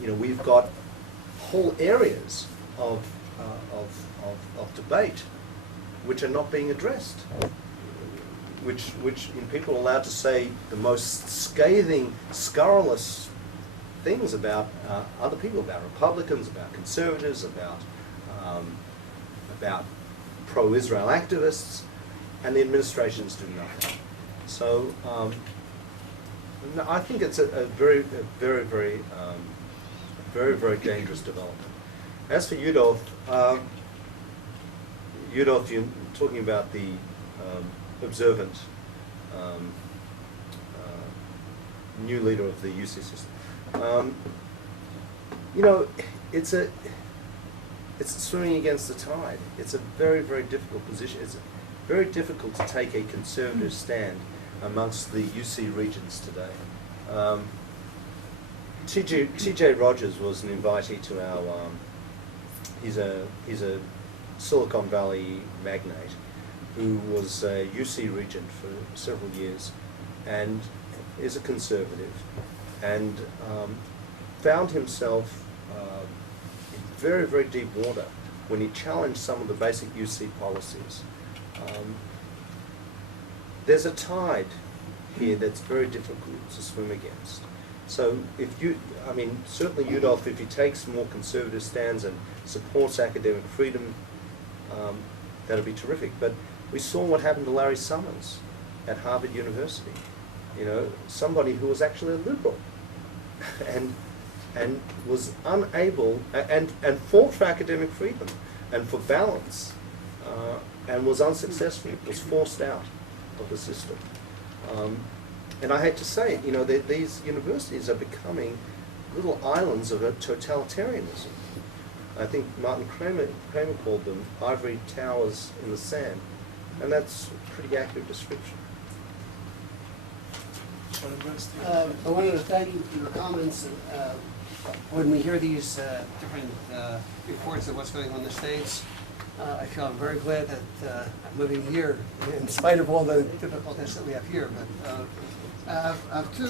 we've got whole areas of debate which are not being addressed, which in people are allowed to say the most scathing, scurrilous things about other people, about Republicans, about conservatives, about pro-Israel activists, and the administrations do nothing. So no, I think it's a very dangerous development. As for Udolph, you're talking about the observant new leader of the UC system. It's swimming against the tide. It's a very difficult position. It's very difficult to take a conservative stand amongst the UC regents today. T.J. Rogers was an invitee to our. He's a Silicon Valley magnate who was a UC regent for several years, and is a conservative, and found himself in very deep water when he challenged some of the basic UC policies. There's a tide here that's very difficult to swim against. So certainly Udolph, if he takes more conservative stands and supports academic freedom, that'll be terrific. But we saw what happened to Larry Summers at Harvard University. Somebody who was actually a liberal, and was unable and fought for academic freedom and for balance, and was unsuccessful. Was forced out of the system. And I hate to say it, these universities are becoming little islands of a totalitarianism. I think Martin Kramer called them ivory towers in the sand, and that's a pretty accurate description. I wanted to thank you for your comments. When we hear these different reports of what's going on in the States, I feel I'm very glad that I'm living here, in spite of all the difficulties that we have here. But I have two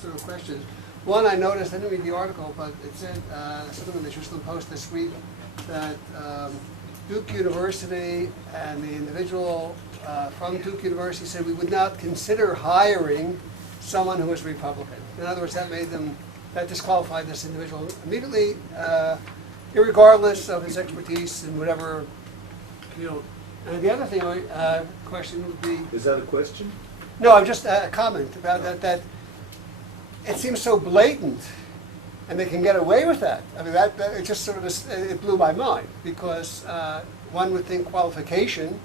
sort of questions. One, I noticed, I didn't read the article, but it said, something in the Jerusalem Post this week, that Duke University and the individual from Duke University said we would not consider hiring someone who was Republican. In other words, that disqualified this individual immediately, irregardless of his expertise in whatever field. And the other thing, question would be... Is that a question? No, just a comment about that it seems so blatant, and they can get away with that. I mean, that it just sort of it blew my mind, because one would think qualification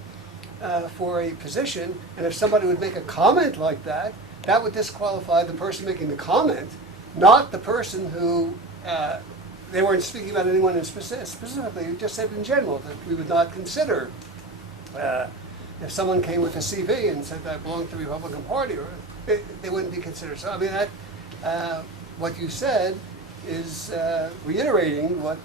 for a position, and if somebody would make a comment like that, that would disqualify the person making the comment, not the person who, they weren't speaking about anyone in specifically, just said in general that we would not consider, if someone came with a CV and said I belong to the Republican Party, or they wouldn't be considered. So I mean, what you said is reiterating what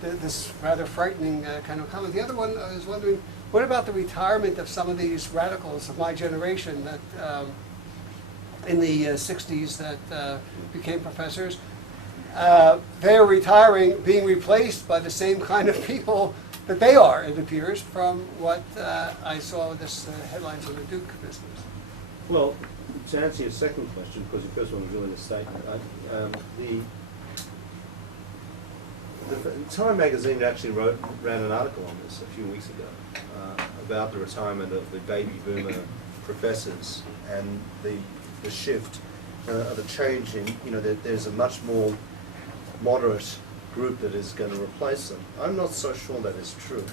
this rather frightening kind of comment. The other one, I was wondering, what about the retirement of some of these radicals of my generation that in the 60s that became professors? They're retiring, being replaced by the same kind of people that they are, it appears, from what I saw with this headlines on the Duke business. Well, to answer your second question, because the first one was really a statement, the Time magazine actually ran an article on this a few weeks ago about the retirement of the baby boomer professors and the shift, the change in, that there's a much more moderate group that is going to replace them. I'm not so sure that is true,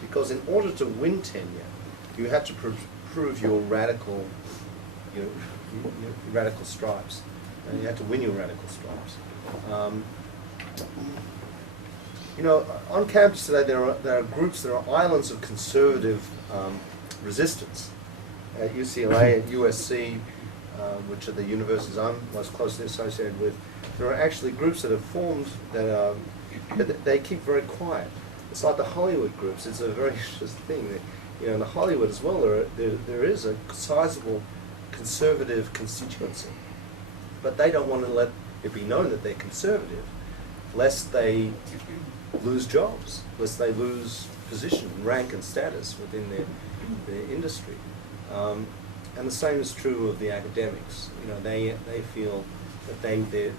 because in order to win tenure, you have to prove your radical stripes, and you have to win your radical stripes. On campus today there are groups, there are islands of conservative resistance at UCLA and USC, which are the universities I'm most closely associated with. There are actually groups that have formed that they keep very quiet. It's like the Hollywood groups. It's a very interesting thing. In Hollywood as well, there is a sizable conservative constituency, but they don't want to let it be known that they're conservative, lest they lose jobs, lest they lose position, rank and status within their industry. And the same is true of the academics. You know, they feel that their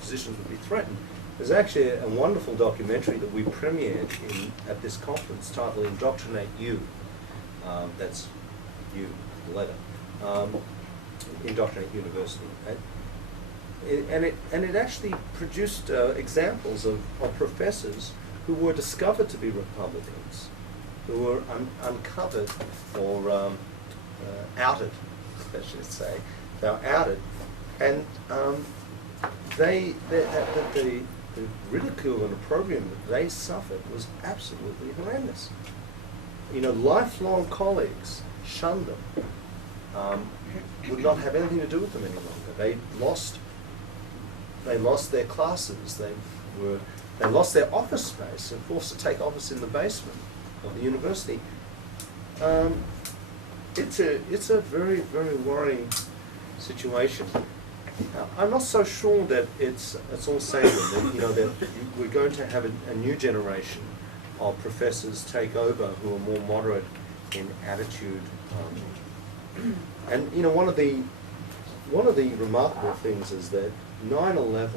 positions would be threatened. There's actually a wonderful documentary that we premiered at this conference titled Indoctrinate You. That's you, the letter. Indoctrinate University. And it actually produced examples of professors who were discovered to be Republicans, who were uncovered or outed, I should say. They were outed, and the ridicule and opprobrium that they suffered was absolutely horrendous. You know, lifelong colleagues shunned them, would not have anything to do with them any longer. They lost their classes. They lost their office space and forced to take office in the basement of the university. It's a very, very worrying situation. I'm not so sure that it's all sanguine. That, you know, that we're going to have a new generation of professors take over who are more moderate in attitude. And you know, one of the remarkable things is that 9/11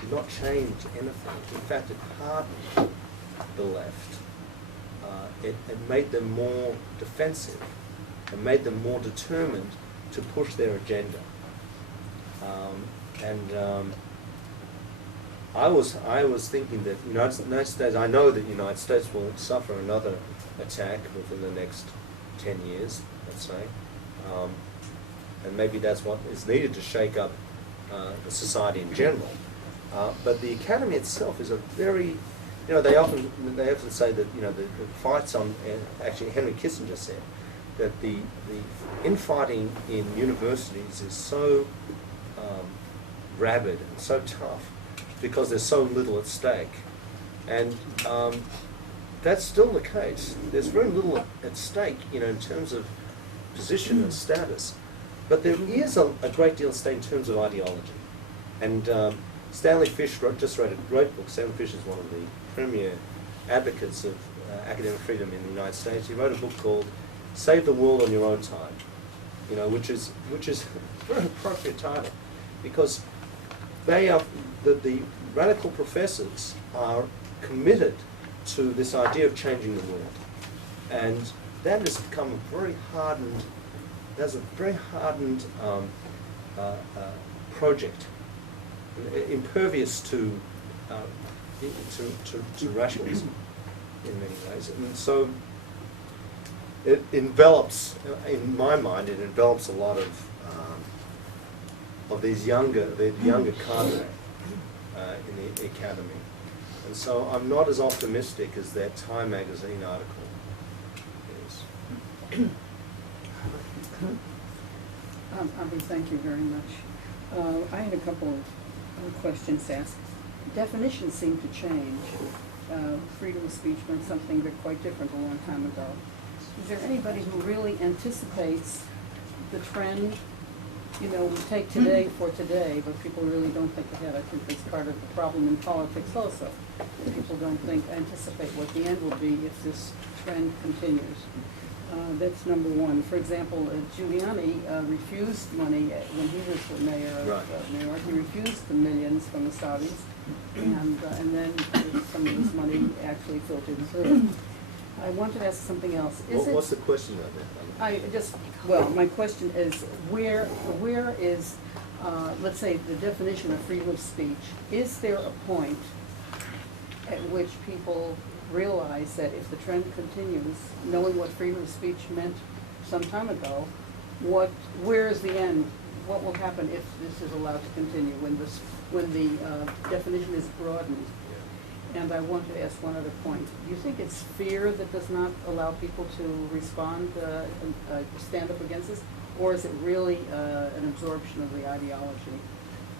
did not change anything. In fact, it hardened the left. It made them more defensive. It made them more determined to push their agenda. I was thinking that United States. I know that the United States will suffer another attack within the next 10 years, let's say, and maybe that's what is needed to shake up the society in general. But the academy itself is a very, you know, they often say that, you know, the fights on. Actually, Henry Kissinger said that the infighting in universities is so rabid and so tough because there's so little at stake, and that's still the case. There's very little at stake, you know, in terms of position and status, but there is a great deal at stake in terms of ideology. And Stanley Fish just wrote a great book. Stanley Fish is one of the premier advocates of academic freedom in the United States. He wrote a book called "Save the World on Your Own Time," you know, which is a very appropriate title, because they are the radical professors are committed to this idea of changing the world, and that has become a very hardened. There's a very hardened project, impervious to rationalism in many ways, and so it envelops, in my mind, it envelops a lot of these younger cadre in the academy, and so I'm not as optimistic as that Time magazine article is. Avi, thank you very much. I had a couple of questions to ask. Definitions seem to change. Freedom of speech meant something quite different a long time ago. Is there anybody who really anticipates the trend? You know, we take today for today, but people really don't think ahead. I think that's part of the problem in politics also. People don't anticipate what the end will be if this trend continues. That's number one. For example, Giuliani refused money when he was the mayor of New York. He refused the millions from the Saudis, and then some of this money actually filtered through. I wanted to ask something else. What's the question of that? My question is, where is, let's say, the definition of freedom of speech? Is there a point at which people realize that if the trend continues, knowing what freedom of speech meant some time ago, where is the end? What will happen if this is allowed to continue when the definition is broadened? And I want to ask one other point. Do you think it's fear that does not allow people to respond, stand up against this, or is it really an absorption of the ideology?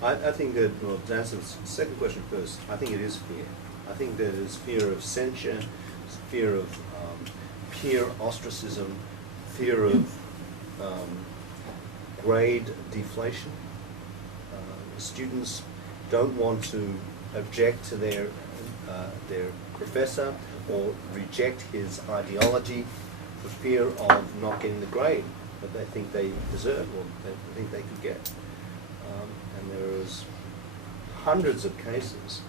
I think that, well, to answer the second question first, I think it is fear. I think there is fear of censure, fear of peer ostracism, fear of grade deflation. Students don't want to object to their professor or reject his ideology for fear of not getting the grade that they think they deserve or they think they could get. And there's hundreds of cases.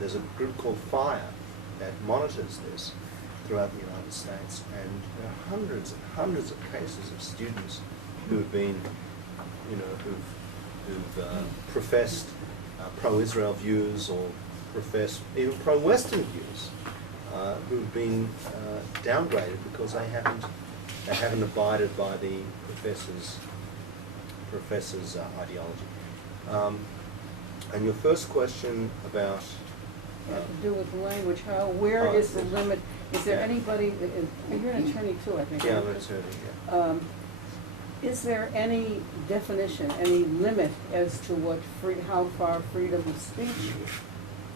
There's a group called FIRE that monitors this throughout the United States, and there are hundreds and hundreds of cases of students who have been, you know, who've professed pro-Israel views or professed even pro-Western views, who've been downgraded because they haven't abided by the professor's ideology. And your first question about Have to do with language, where is the limit? Is there anybody, you're an attorney too, I think. yeah, I'm an attorney, yeah. Is there any definition, any limit as to how far freedom of speech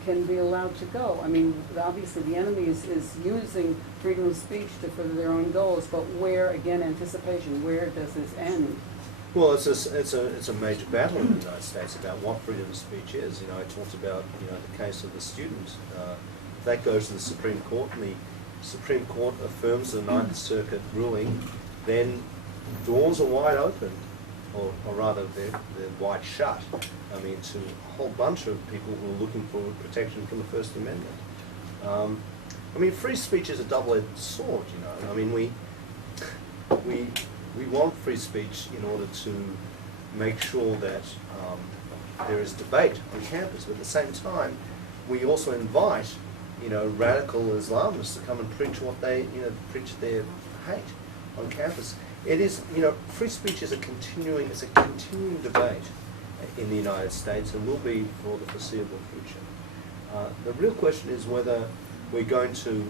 can be allowed to go? I mean, obviously the enemy is using freedom of speech to further their own goals, but where, again, anticipation, where does this end? Well, it's a major battle in the United States about what freedom of speech is. You know, I talked about, you know, the case of the students. That goes to the Supreme Court, and the Supreme Court affirms the Ninth Circuit ruling, then doors are wide open, or rather they're wide shut, I mean, to a whole bunch of people who are looking for protection from the First Amendment. I mean, free speech is a double-edged sword, you know. I mean, we want free speech in order to make sure that there is debate on campus, but at the same time, we also invite, you know, radical Islamists to come and preach what they, you know, preach their hate on campus. It is, you know, free speech is a continuing debate in the United States and will be for the foreseeable future. The real question is whether we're going to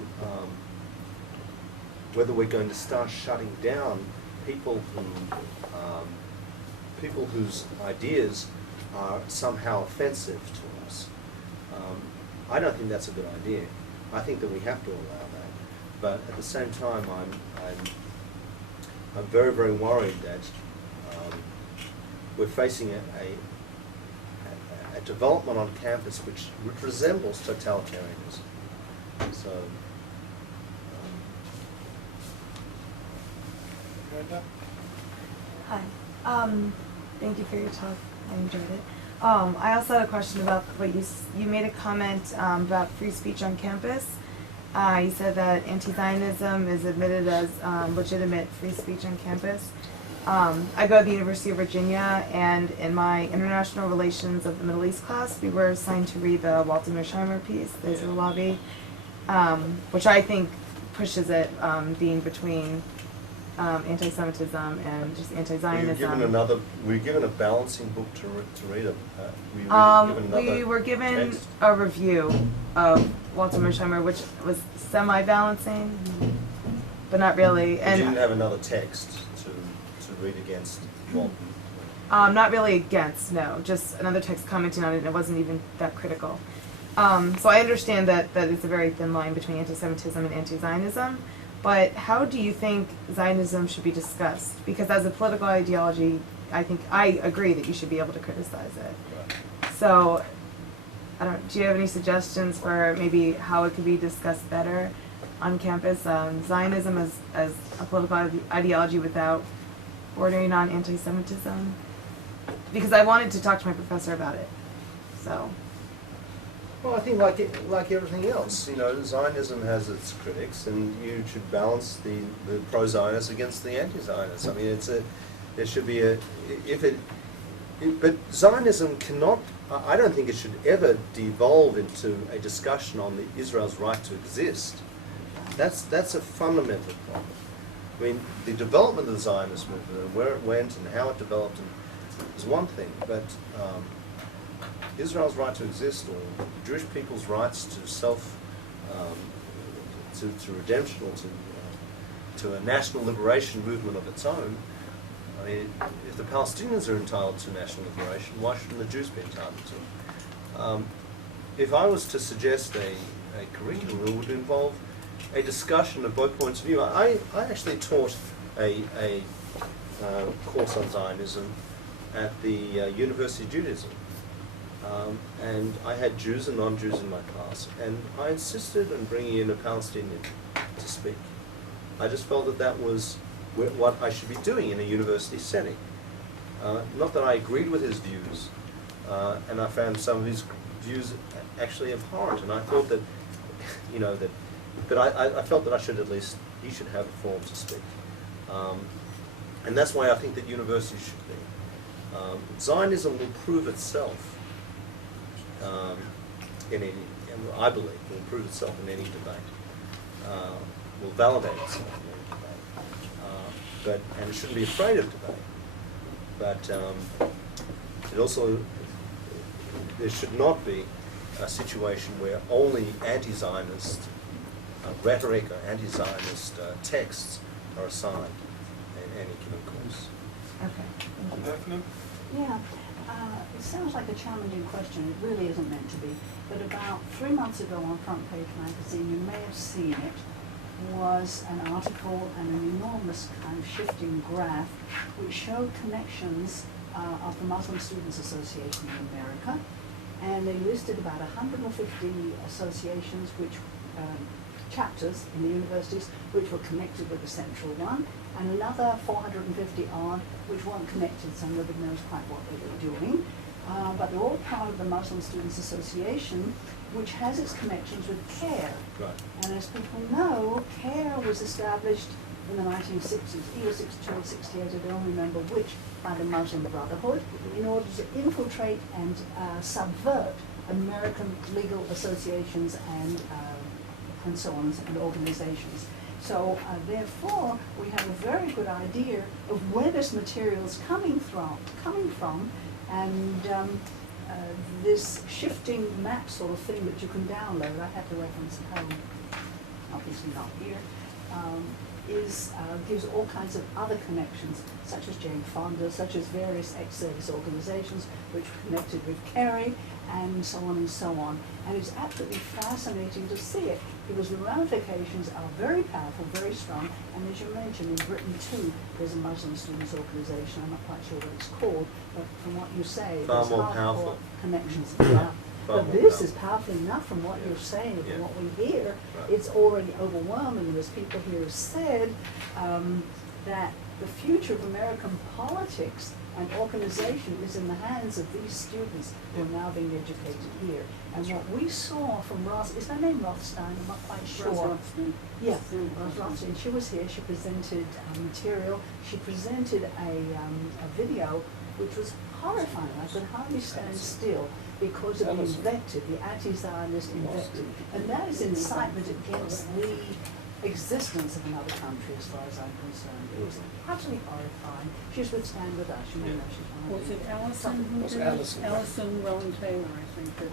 start shutting down people whose ideas are somehow offensive to us. I don't think that's a good idea. I think that we have to allow that, but at the same time, I'm very, very worried that we're facing a development on campus which resembles totalitarianism. So. Hi. Thank you for your talk. I enjoyed it. I also had a question about what you made a comment about free speech on campus. You said that anti-Zionism is admitted as legitimate free speech on campus. I go to the University of Virginia, and in my International Relations of the Middle East class, we were assigned to read the Walter Mersheimer piece, The Israel Lobby, which I think pushes it being between anti-Semitism and just anti-Zionism. Were you given a balancing book to read? We were given a review of Walter Mersheimer, which was semi-balancing, but not really. And you didn't have another text to read against Walter? Not really against, no. Just another text commenting on it, and it wasn't even that critical. So I understand that it's a very thin line between anti-Semitism and anti-Zionism. But how do you think Zionism should be discussed? Because as a political ideology, I agree that you should be able to criticize it. Right. So, do you have any suggestions for maybe how it could be discussed better on campus? Zionism as a political ideology without bordering on anti-Semitism? Because I wanted to talk to my professor about it. So. Well, I think like everything else, you know, Zionism has its critics, and you should balance the pro-Zionists against the anti-Zionists. I mean, there should be but Zionism cannot, I don't think it should ever devolve into a discussion on Israel's right to exist. That's a fundamental problem. I mean, the development of the Zionist movement and where it went and how it developed is one thing, but Israel's right to exist, or Jewish people's rights to to redemption, or to a national liberation movement of its own. I mean, if the Palestinians are entitled to national liberation, why shouldn't the Jews be entitled to it? If I was to suggest a curriculum, it would involve a discussion of both points of view. I actually taught a course on Zionism at the University of Judaism. And I had Jews and non-Jews in my class, and I insisted on bringing in a Palestinian to speak. I just felt that that was what I should be doing in a university setting. Not that I agreed with his views, and I found some of his views actually abhorrent, and I thought that, you know, but I felt that he should have a forum to speak. And that's why I think that universities should be. Zionism will prove itself I believe, will prove itself in any debate. Will validate itself in any debate. And it shouldn't be afraid of debate. But it also, there should not be a situation where only anti-Zionist rhetoric or anti-Zionist texts are assigned in any given course. Okay. Thank you. Daphne? Yeah, it sounds like a challenging question. It really isn't meant to be. But about 3 months ago on Front Page Magazine, you may have seen it, was an article and an enormous kind of shifting graph which showed connections of the Muslim Students Association in America. And they listed about 150 associations, which chapters in the universities, which were connected with the central one, and another 450 odd which weren't connected, so nobody knows quite what they were doing. But they're all part of the Muslim Students Association, which has its connections with CARE. Right. And as people know, CARE was established in the 1960s, either 62 or 68, I don't remember which, by the Muslim Brotherhood, in order to infiltrate and subvert American legal associations and so on, and organizations. So therefore, we have a very good idea of where this material is coming from, and this shifting map sort of thing that you can download. I have the reference at home, obviously not here. Gives all kinds of other connections, such as Jane Fonda, such as various ex-service organizations which were connected with Kerry, and so on and so on. And it's absolutely fascinating to see it, because the ramifications are very powerful, very strong, and as you mentioned, in Britain too, there's a Muslim students organization. I'm not quite sure what it's called, but from what you say, Far there's more hardcore powerful. connections. Yeah. But this is powerful enough from what you're saying, Yeah. from what we hear. Right. It's already overwhelming. There's people here who said that the future of American politics and organization is in the hands of these students who are now being educated here. And what we saw from Ross, is her name Rothstein? I'm not quite sure. Rothstein. Yeah, Rose Rothstein. She was here. She presented material. She presented a video which was horrifying. I could hardly stand still because of the invective, the anti-Zionist invective. And that is incitement against the existence of another country, as far as I'm concerned. It was absolutely horrifying. She's with Stand With Us. You may know she's one of Was the- it Allison who Was did it? Allison. Allison Rowan Taylor, I think it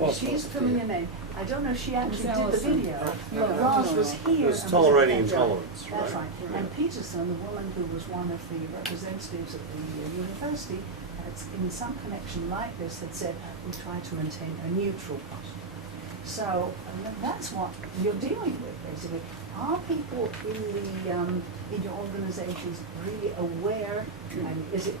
was. She's a familiar name. I don't know if she actually did the Allison. video, No, but Ross no, was no. here. It was and tolerating presented. intolerance, That's right? right. And Peterson, the woman who was one of the representatives at the university, in some connection like this, had said, we try to maintain a neutral posture. So that's what you're dealing with, basically. Are people in your organizations really aware, and is it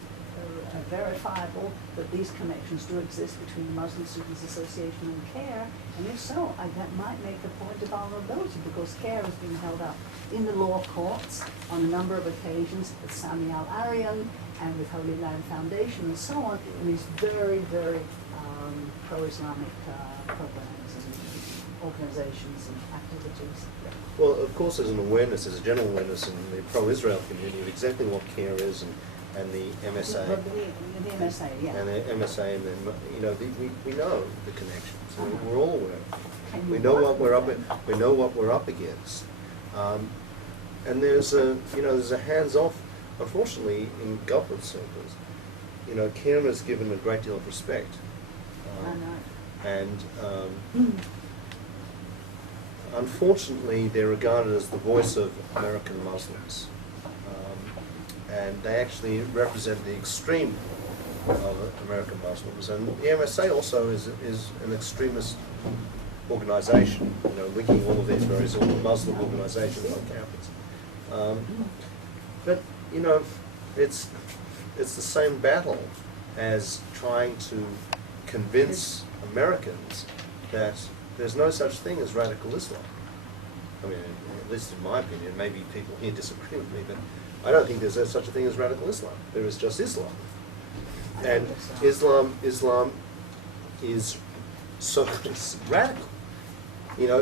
verifiable that these connections do exist between the Muslim Students Association and CARE? And if so, that might make the point of vulnerability, because CARE has been held up in the law courts on a number of occasions with Sami Al-Aryan and with Holy Land Foundation and so on, and these very, very pro-Islamic programs and organizations and activities. Well, of course, there's an awareness, there's a general awareness in the pro-Israel community of exactly what CARE is and the MSA. The MSA, yeah. And the MSA, and then, you know, we know the connections. We're all aware. Can We you know work what we're with up. We know what we're up against. And there's a hands-off. Unfortunately, in government circles, you know, CARE is given a great deal of respect. I know. And unfortunately, they're regarded as the voice of American Muslims. And they actually represent the extreme of American Muslims. And the MSA also is an extremist organization, you know, linking all of these various Muslim organizations on campus. But, you know, it's the same battle as trying to convince Americans that there's no such thing as radical Islam. I mean, at least in my opinion, maybe people here disagree with me, but I don't think there's such a thing as radical Islam. There is just Islam. And Islam is so it's radical. You know,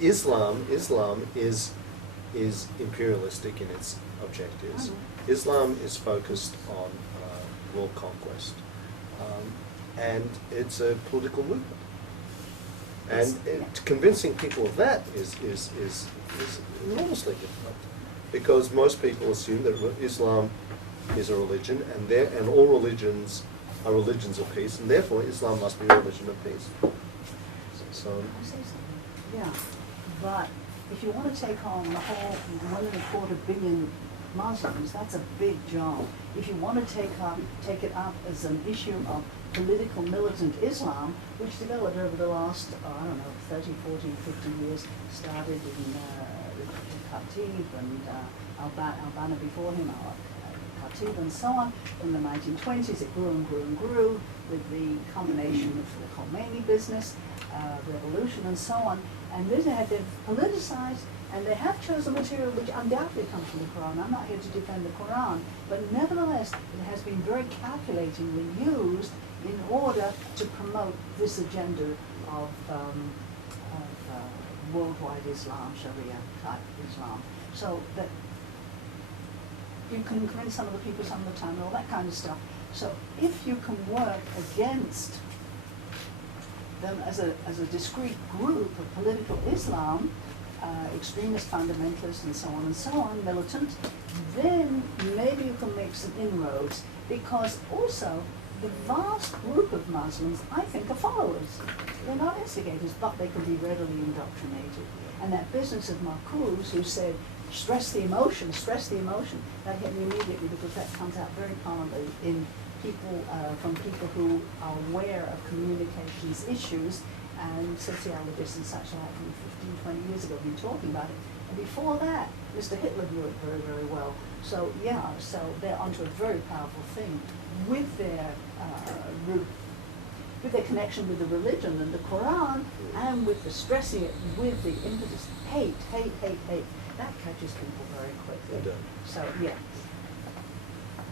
Islam is imperialistic in its objectives. Islam is focused on world conquest, and it's a political movement. And convincing people of that is enormously difficult, because most people assume that Islam is a religion, and all religions are religions of peace, and therefore Islam must be a religion of peace. So. Can I say something? Yeah, but if you want to take on the whole 1.25 billion Muslims, that's a big job. If you want to take it up as an issue of political militant Islam, which developed over the last, 30, 40, 50 years, started in Khatib and Al-Banna before him, Khatib and so on. In the 1920s, it grew and grew and grew with the combination of the Khomeini business, revolution and so on. And then they've politicized, and they have chosen material which undoubtedly comes from the Quran. I'm not here to defend the Quran, but nevertheless, it has been very calculatingly used in order to promote this agenda of worldwide Islam, Sharia type Islam. So that you can convince some of the people some of the time and all that kind of stuff. So if you can work against them as a discrete group of political Islam, extremist fundamentalists and so on, militant, then maybe you can make some inroads, because also the vast group of Muslims, I think, are followers. They're not instigators, but they can be readily indoctrinated. And that business of Marcuse, who said, stress the emotion, that hit me immediately, because that comes out very commonly in people, from people who are aware of communications issues, and sociologists and such like from 15, 20 years ago have been talking about it. And before that, Mr. Hitler knew it very, very well. So yeah, so they're onto a very powerful thing with their root, with their connection with the religion and the Quran, and with the stressing it with the impetus, hate. That catches people very quickly. It does. So yeah.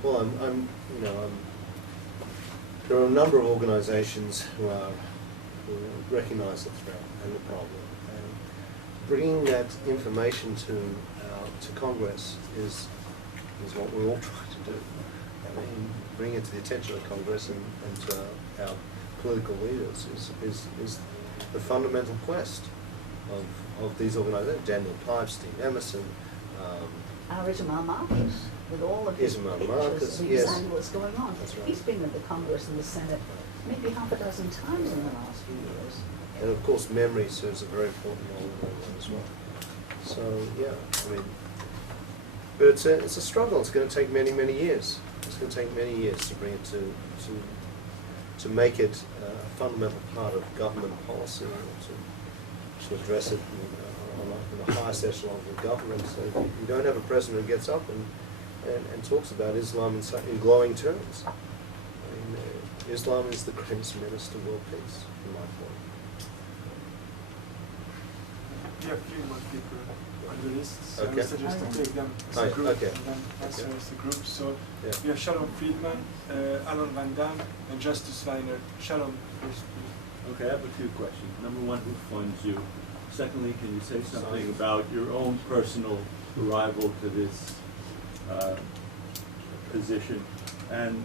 Well, there are a number of organizations who recognize the threat and the problem. And bringing that information to Congress is what we're all trying to do. I mean, bring it to the attention of Congress and to our political leaders is the fundamental quest of these organizations. Daniel Pipe, Steve Emerson, Ismail Marcus, with all of his Ismail pictures Marcus, of yes. exactly what's going on. That's right. He's been in the Congress and the Senate maybe half a dozen times in the last few years. and of course memory serves a very important role in all that as well. So yeah, I mean, but it's a struggle. It's going to take many years. It's going to take many years to bring it to make it a fundamental part of government policy, or to address it in the highest echelon of the government. So you don't have a president who gets up and talks about Islam in glowing terms. I mean, Islam is the greatest menace to world peace, from my point. We have 3 more people on the list, so Okay. I suggest to take them as Oh, a group okay. and then answer Okay. as a group. So Yeah. we have Shalom Friedman, Alan Van Damme, and Justus Weiner. Shalom first, please. Okay, I have a few questions. Number one, who funds you? Secondly, can you say something about your own personal arrival to this position? And